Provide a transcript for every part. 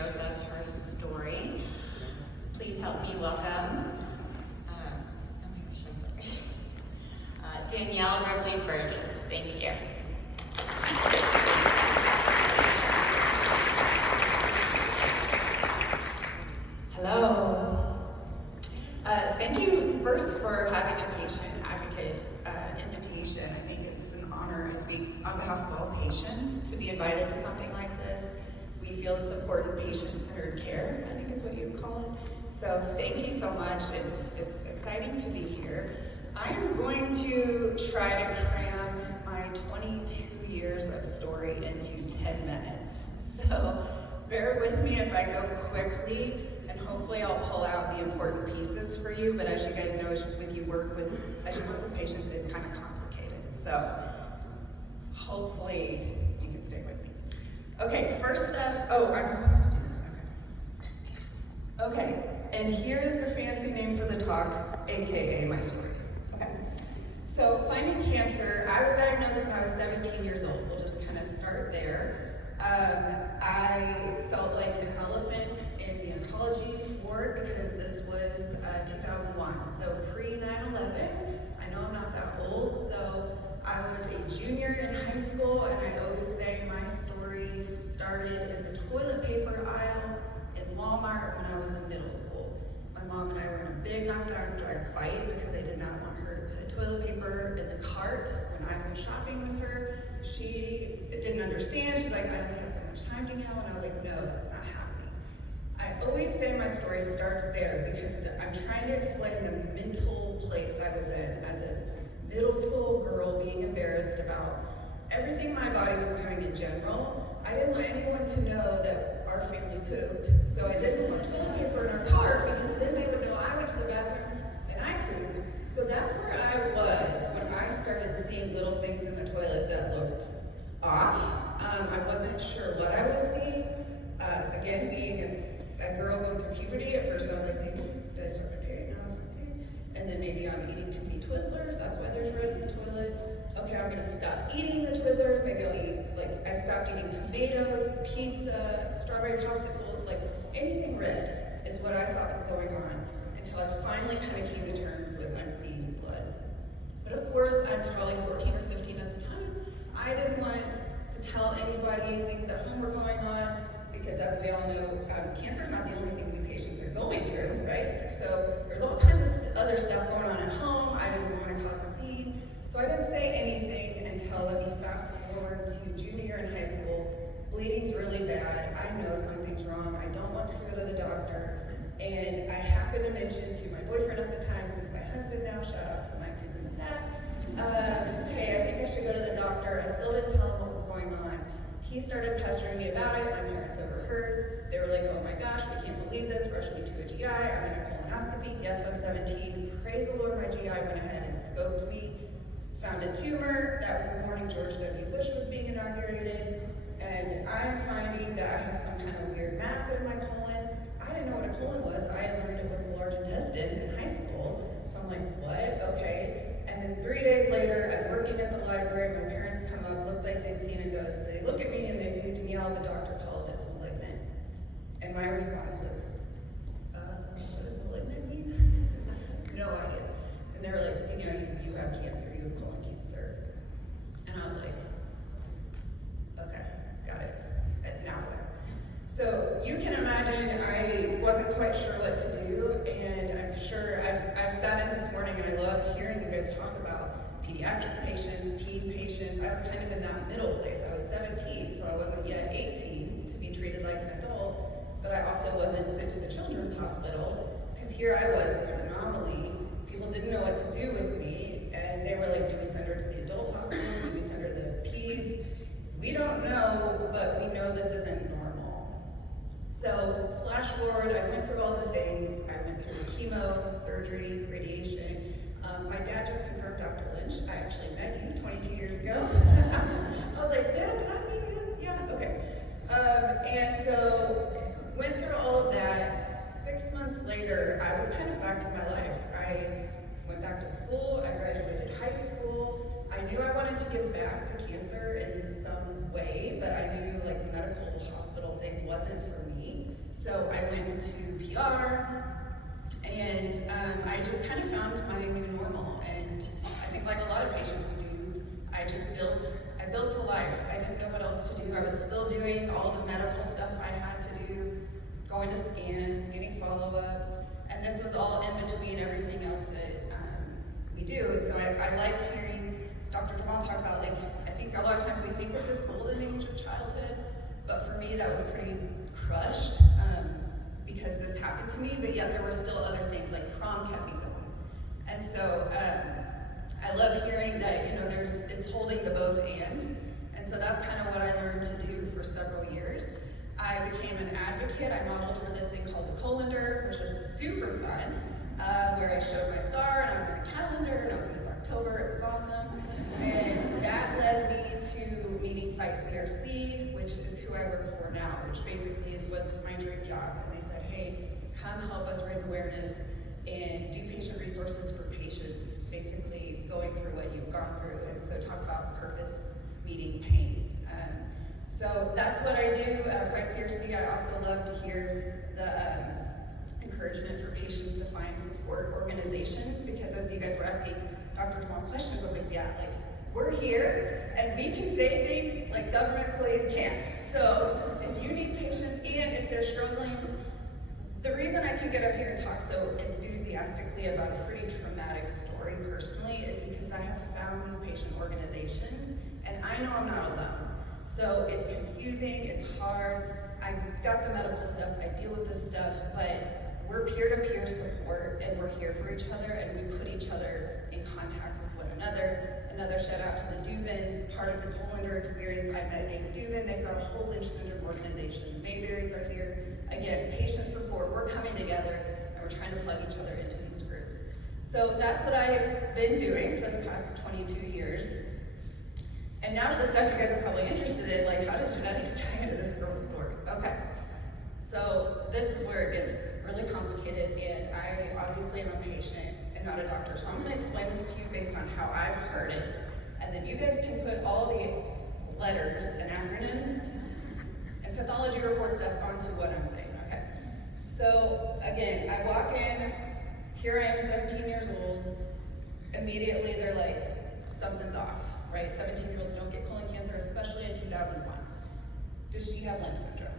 share with us her story. Please help me welcome, Danielle Ripley-Burgess. Thank you. Hello. Thank you first for having a patient advocate invitation. I think it's an honor to speak on behalf of all patients to be invited to something like this. We feel it's important patient-centered care, I think is what you call it. So thank you so much. It's exciting to be here. I am going to try to cram my 22 years of story into 10 minutes. So bear with me if I go quickly, and hopefully I'll pull out the important pieces for you. But as you guys know, as you work with patients, it's kind of complicated. So hopefully you can stay with me. Okay, first up, I'm supposed to do this, okay. And here's the fancy name for the talk, AKA my story. Okay, so finding cancer, I was diagnosed when I was 17 years old. We'll just kind of start there. I felt like an elephant in the oncology ward because this was 2001, so pre-9/11. I know I'm not that old, so I was a junior in high school, and I always say my story started in the toilet paper aisle in Walmart when I was in middle school. My mom and I were in a big knockdown drag fight because I did not want her to put toilet paper in the cart when I went shopping with her. She didn't understand. She's like, I only have so much time, Danielle. And I was like, no, that's not happening. I always say my story starts there because I'm trying to explain the mental place I was in as a middle school girl being embarrassed about everything my body was doing in general. I didn't want anyone to know that our family pooped. So I didn't want toilet paper in our car because then they would know I went to the bathroom and I pooped. So that's where I was when I started seeing little things in the toilet that looked off. I wasn't sure what I was seeing. Again, being a girl going through puberty, at first I was like, maybe did I start my period? And I was like, and then maybe I'm eating too many Twizzlers, that's why there's red in the toilet. Okay, I'm gonna stop eating the Twizzlers, maybe I'll eat, I stopped eating tomatoes, pizza, strawberry popsicle, anything red is what I thought was going on until I finally kind of came to terms with I'm seeing blood. But of course, I'm probably 14 or 15 at the time. I didn't want to tell anybody things at home were going on because as we all know, cancer is not the only thing we patients are going through, right? So there's all kinds of other stuff going on at home. I didn't want to cause a scene. So I didn't say anything until, let me fast forward to junior year in high school. Bleeding's really bad. I know something's wrong. I don't want to go to the doctor. And I happened to mention to my boyfriend at the time, who's my husband now, shout out to Mike who's in the back, hey, I think I should go to the doctor. I still didn't tell him what was going on. He started pestering me about it. My parents overheard. They were like, oh my gosh, we can't believe this. Rush me to a GI. I'm in a colonoscopy. Yes, I'm 17. Praise the Lord, my GI went ahead and scoped me. Found a tumor. That was the morning George W. Bush was being inaugurated. And I'm finding that I have some kind of weird mass in my colon. I didn't know what a colon was. I had learned it was the large intestine in high school. So I'm like, what? Okay. And then 3 days later, I'm working at the library. My parents come up, look like they'd seen a ghost. They look at me and they think, Danielle, the doctor called it's malignant. And my response was, what does malignant mean? No idea. And they were like, Danielle, you have cancer. You have colon cancer. And I was like, okay, got it. Now what? So you can imagine I wasn't quite sure what to do, and I'm sure I've sat in this morning and I love hearing you guys talk about pediatric patients, teen patients. I was kind of in that middle place. I was 17, so I wasn't yet 18 to be treated like an adult, but I also wasn't sent to the children's hospital, because here I was, this anomaly. People didn't know what to do with me, and they were like, do we send her to the adult hospital? Do we send her to the peds? We don't know, but we know this isn't normal. So flash forward, I went through all the things. I went through chemo, surgery, radiation. My dad just confirmed Dr. Lynch. I actually met you 22 years ago. I was like, Dad, did I meet you? Yeah, okay. And so went through all of that. 6 months later, I was kind of back to my life. I went back to school. I graduated high school. I knew I wanted to give back to cancer in some way, but I knew the medical hospital thing wasn't for me. So I went into PR, and I just kind of found my new normal. And I think like a lot of patients do, I built a life. I didn't know what else to do. I was still doing all the medical stuff I had to do, going to scans, getting follow-ups, and this was all in between everything else that we do. And so I liked hearing Dr. Danielle talk about, like, I think a lot of times we think of this golden age of childhood, but for me that was pretty crushed because this happened to me, but yet there were still other things, like prom kept me going. And so I love hearing that, you know, it's holding the both and so that's kind of what I learned to do for several years. I became an advocate. I modeled for this thing called the colander, which was super fun, where I showed my star and I was in a calendar and I was Miss October. It was awesome. And that led me to meeting Fight CRC, which is who I work for now, which basically was my dream job. And they said, hey, come help us raise awareness and do patient resources for patients, basically going through what you've gone through. And so talk about purpose meeting pain. So that's what I do at Fight CRC. I also love to hear the encouragement for patients to find support organizations, because as you guys were asking Dr. Danielle questions, I was like, yeah, like, we're here and we can say things like government employees can't. So if you need patients and if they're struggling, the reason I can get up here and talk so enthusiastically about a pretty traumatic story personally is because I have found these patient organizations and I know I'm not alone. So it's confusing, it's hard. I've got the medical stuff, I deal with this stuff, but we're peer-to-peer support and we're here for each other and we put each other in contact with one another. Another shout out to the Dubins, part of the colander experience. I met Dave Dubin, they've got a whole Lynch syndrome organization. The Mayberries are here. Again, patient support, we're coming together and we're trying to plug each other into these groups. So that's what I've been doing for the past 22 years. And now to the stuff you guys are probably interested in, like how does genetics tie into this girl's story? Okay, so this is where it gets really complicated, and I obviously am a patient and not a doctor, so I'm going to explain this to you based on how I've heard it, and then you guys can put all the letters and acronyms and pathology report stuff onto what I'm saying, okay? So again, I walk in, here I am 17 years old, immediately they're like, something's off. Right, 17-year-olds don't get colon cancer, especially in 2001. Does she have Lynch syndrome?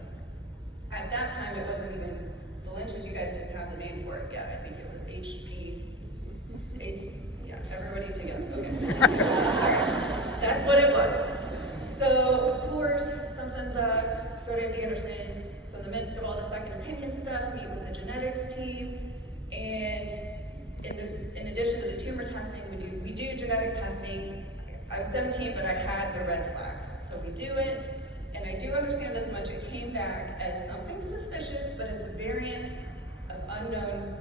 At that time, it wasn't even, the Lynches, you guys didn't have the name for it yet. I think it was yeah, everybody together, okay. That's what it was. So, of course, something's up, go to MD Anderson. So in the midst of all the second opinion stuff, meet with the genetics team, and in addition to the tumor testing, we do genetic testing. I was 17, but I had the red flags. So we do it, and I do understand this much. It came back as something suspicious, but it's a variant of unknown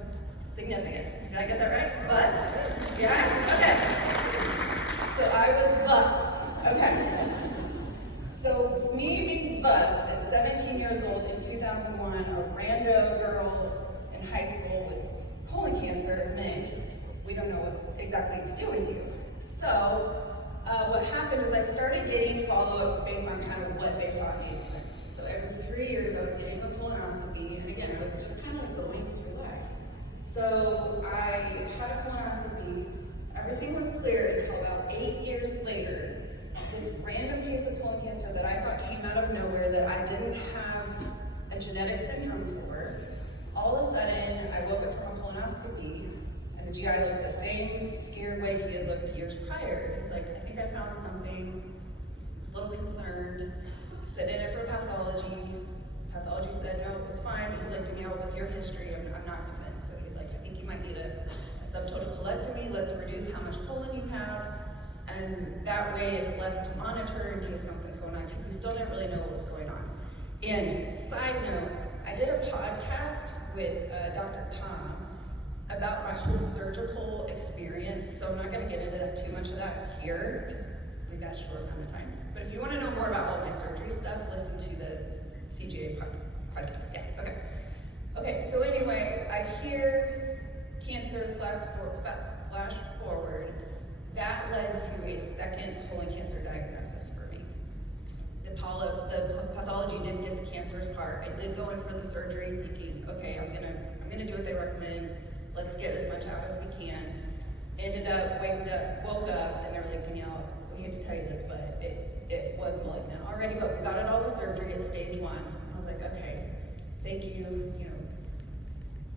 significance. Did I get that right? Bus? Yeah? Okay. So I was bus. Okay. So me being bus at 17 years old in 2001, a rando girl in high school with colon cancer meant we don't know what exactly to do with you. So what happened is I started getting follow-ups based on kind of what they thought made sense. So every 3 years I was getting a colonoscopy, and again, I was just kind of like going through life. So I had a colonoscopy, everything was clear until about 8 years later, this random case of colon cancer that I thought came out of nowhere that I didn't have a genetic syndrome for. All of a sudden, I woke up from a colonoscopy, and the GI looked the same scared way he had looked years prior. He's like, I think I found something, a little concerned, sent in it for pathology. Pathology said, no, it was fine. He's like, Danielle, with your history, I'm not convinced. So he's like, I think you might need a subtotal colectomy. Let's reduce how much colon you have. And that way it's less to monitor in case something's going on, because we still didn't really know what was going on. And side note, I did a podcast with Dr. Tom about my whole surgical experience, so I'm not going to get into that too much of that here, because we've got a short amount of time. But if you want to know more about all my surgery stuff, listen to the CGA podcast. Yeah, okay. Okay, so anyway, I hear cancer flash forward. That led to a second colon cancer diagnosis for me. the pathology didn't get the cancerous part. I did go in for the surgery thinking, okay, I'm gonna do what they recommend. Let's get as much out as we can. Ended up, woke up, and they were like, Danielle, we hate to tell you this, but it was malignant already, but we got it all with surgery at stage 1. I was like, okay, thank you,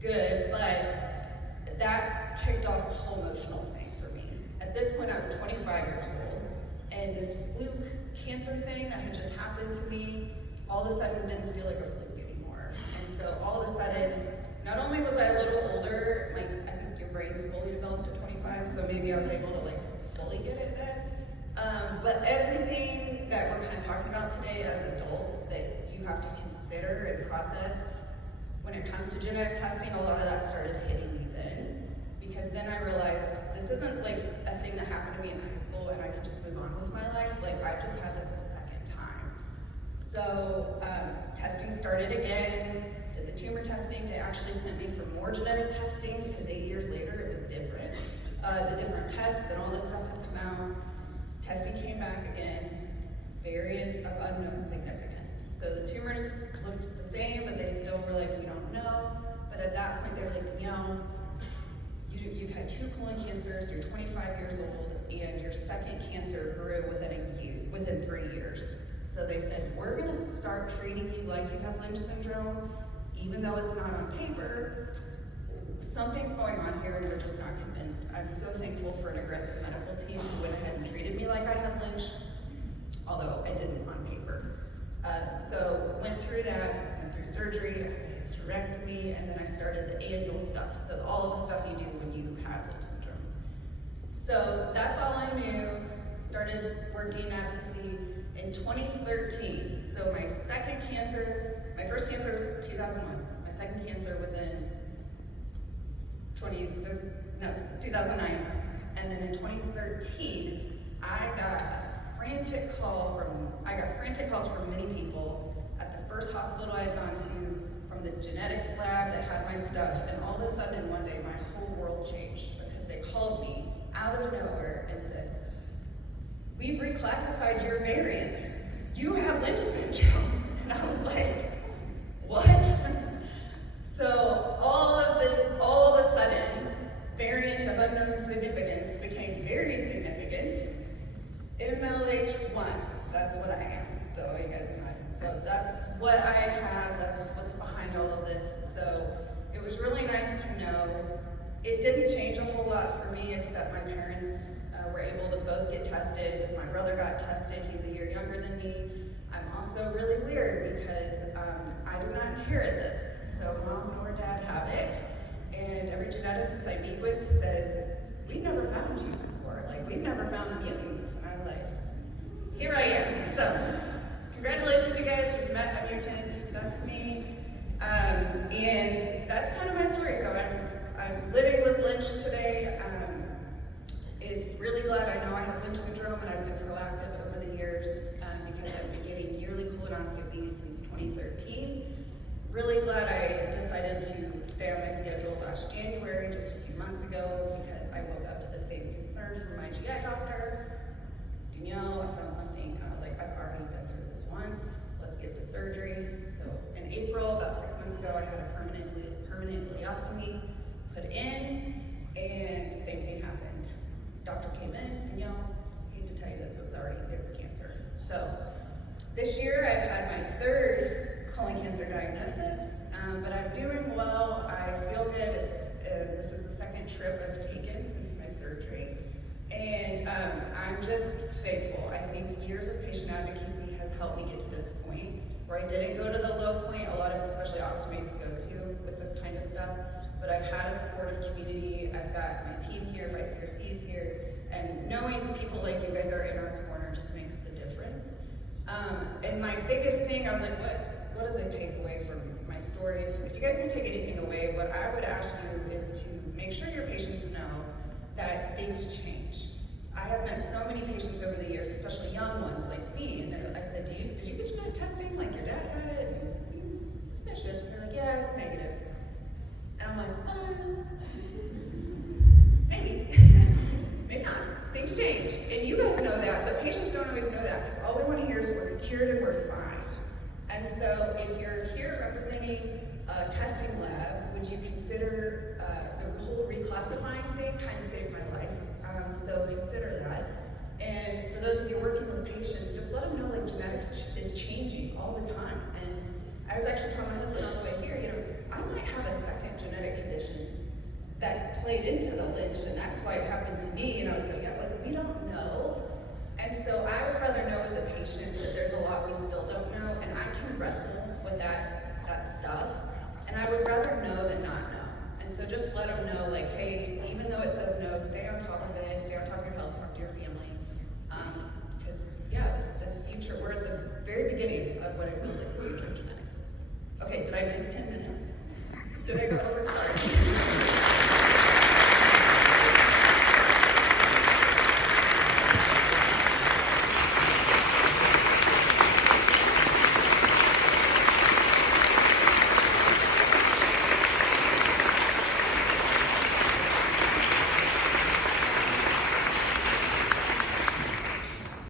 good, but that kicked off a whole emotional thing for me. At this point, I was 25 years old, and this fluke cancer thing that had just happened to me, all of a sudden didn't feel like a fluke anymore. And so all of a sudden, not only was I a little older, like I think your brain's fully developed at 25, so maybe I was able to like fully get it then. But everything that we're kind of talking about today as adults that you have to consider and process when it comes to genetic testing, a lot of that started hitting me then. Because then I realized this isn't like a thing that happened to me in high school and I can just move on with my life. Like I've just had this a second time. So testing started again, did the tumor testing. They actually sent me for more genetic testing because 8 years later it was different. The different tests and all this stuff had come out. Testing came back again, variant of unknown significance. So the tumors looked the same, but they still were like, we don't know. But at that point, they were like, Danielle, you've had 2 colon cancers, you're 25 years old, and your second cancer grew within 3 years. So they said, we're gonna start treating you like you have Lynch syndrome, even though it's not on paper. Something's going on here and we're just not convinced. I'm so thankful for an aggressive medical team who went ahead and treated me like I had Lynch, although I didn't on paper. So went through that, went through surgery, I had a hysterectomy, and then I started the annual stuff. So all of the stuff you do when you have Lynch syndrome. So that's all I knew. Started working advocacy in 2013. So my first cancer was 2001. My second cancer was in 2009. And then in 2013, I got frantic calls from many people at the first hospital I had gone to, from the genetics lab that had my stuff, and all of a sudden one day my whole world changed because they called me out of nowhere and said, we've reclassified your variant. You have Lynch syndrome. And I was like, what? So all of a sudden, variant of unknown significance became very significant. MLH1, that's what I am. So you guys know. So that's what I have, that's what's behind all of this. So it was really nice to know. It didn't change a whole lot for me, except my parents were able to both get tested. My brother got tested, he's a year younger than me. I'm also really weird because I did not inherit this. So mom nor dad have it. And every geneticist I meet with says, we've never found you before. Like, we've never found the mutant. And I was like, here I am. So, congratulations, you guys. You've met a mutant. That's me. And that's kind of my story. So I'm living with Lynch today. It's really glad I know I have Lynch syndrome, and I've been proactive over the years because I've been getting yearly colonoscopies since 2013. Really glad I decided to stay on my schedule last January, just a few months ago, because I woke up to the same concern from my GI doctor. Danielle, I found something, and I was like, I've already been through this once. Let's get the surgery. So in April, about 6 months ago, I had a permanent ileostomy put in, and same thing happened. Doctor came in, Danielle, hate to tell you this, it was cancer. So this year I've had my 3rd colon cancer diagnosis, but I'm doing well. I feel good. This is the 2nd trip I've taken since my surgery, and I'm just thankful. I think years of patient advocacy has helped me get to this point where I didn't go to the low point a lot of especially ostomates go to with this kind of stuff, but I've had a supportive community. I've got my team here, Vice CRC's here, and knowing people like you guys are in our corner just makes the difference. And my biggest thing, I was like, what does it take away from my story? If you guys can take anything away, what I would ask you is to make sure your patients know that things change. I have met so many patients over the years, especially young ones like me, and I said, did you get genetic testing? Like your dad had it, and it seems suspicious. And they're like, yeah, it's negative. And I'm like, maybe, maybe not. Things exchange. And you guys know that, but patients don't always know that, because all we want to hear is we're cured and we're fine. And so if you're here representing a testing lab, would you consider the whole reclassifying thing kind of saved my life? So consider that. And for those of you working with patients, just let them know like genetics is changing all the time. And I was actually telling my husband on the way here, you know, I might have a second genetic condition that played into the lynch, and that's why it happened to me, you know, so yeah, like we don't know. And so I would rather know as a patient that there's a lot we still don't know, and I can wrestle with that stuff. And I would rather know than not know. And so just let them know, like, hey, even though it says no, stay on top of it, stay on top of your health, talk to your family. Because, yeah, the future, we're at the very beginning of what it feels like the future of genetics is. Okay, did I make 10 minutes? Did I go over? Sorry.